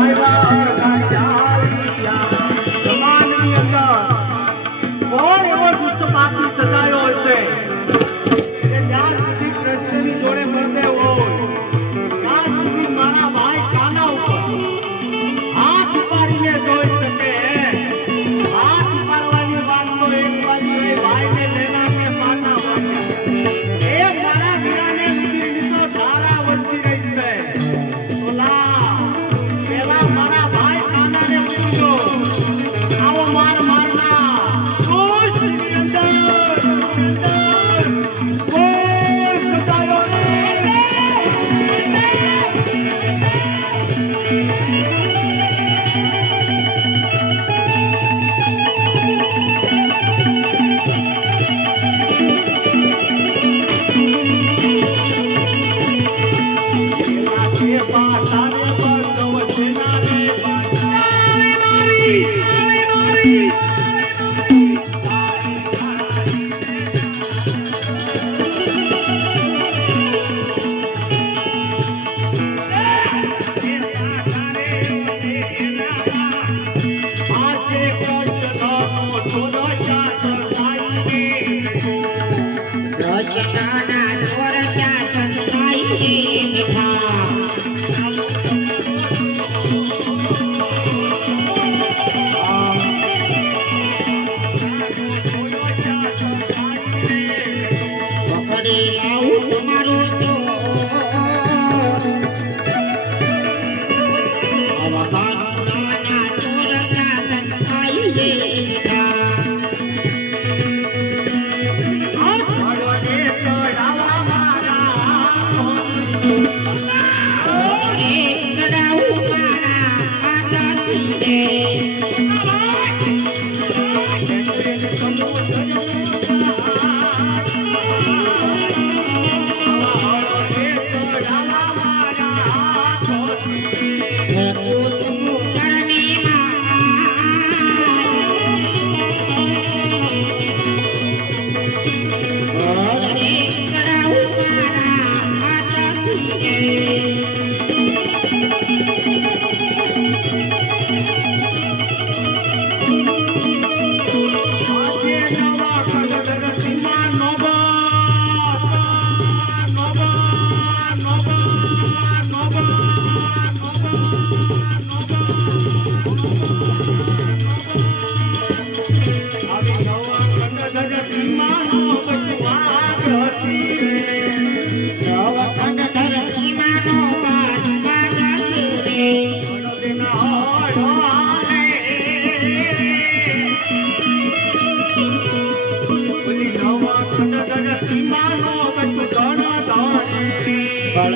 I'm าจะว่า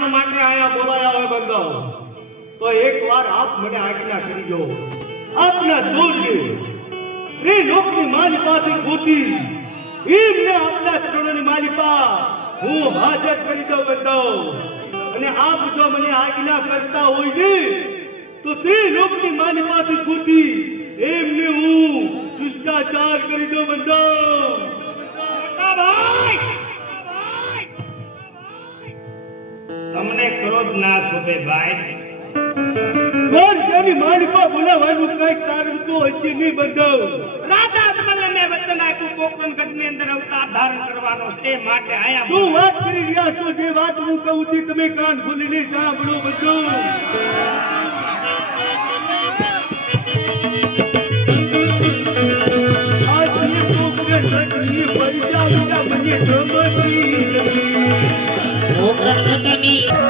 કારણ માટે આયા બોલાયા હોય બંધો તો એકવાર આપ મને આજ્ઞા કરી દો. આપના જોરજે શ્રી લોકની પાસે ગોતી એમને આપના ચરણોની માલિપા હું હાજર કરી દઉં બંધો. અને આપ જો મને આજ્ઞા કરતા હોય ને, તો તે લોકની માલિપાથી ગોતી એમને હું શિષ્ટાચાર કરી દઉં બંધો. ક્રોધ ના શોભે ભાઈ. કોણ તેની માલિકા બોલાવવાનું કંઈક કારણ તો હશે નહીં બધા રાજા તમને મેં વચન આપ્યું કોકણ ગઢની અંદર અવતાર ધારણ કરવાનો છે માટે આયા શું વાત કરી રહ્યા છો? જે વાત હું કહું છું તમે કાન ખોલીને સાંભળો બંધો. આજની કોકરે સટની પૈસા વિના મને ગમતી નથી. મારા મારા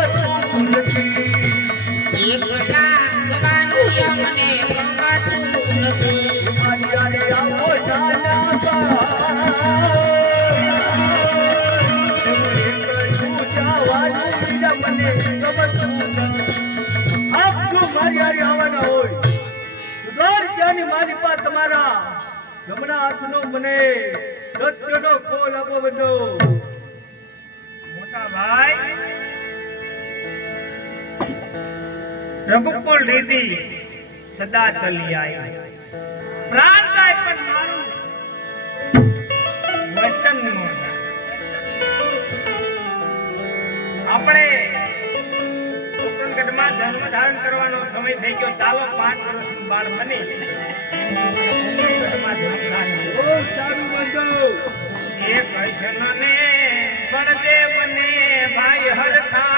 તમારા જમણા હાથનો મને સત્યનો કોલ આપો બધો. મોટા ભાઈ. રઘુકુળ રીતિ સદા ચલી આવી. પ્રાણ જાય પણ મારું વચન આપણે જન્મ ધારણ કરવાનો સમય થઈ ગયો. ચાલો પાંચ વર્ષનું બાળ બની. એ કૃષ્ણ ને બળદેવ ને ભાઈ હરખા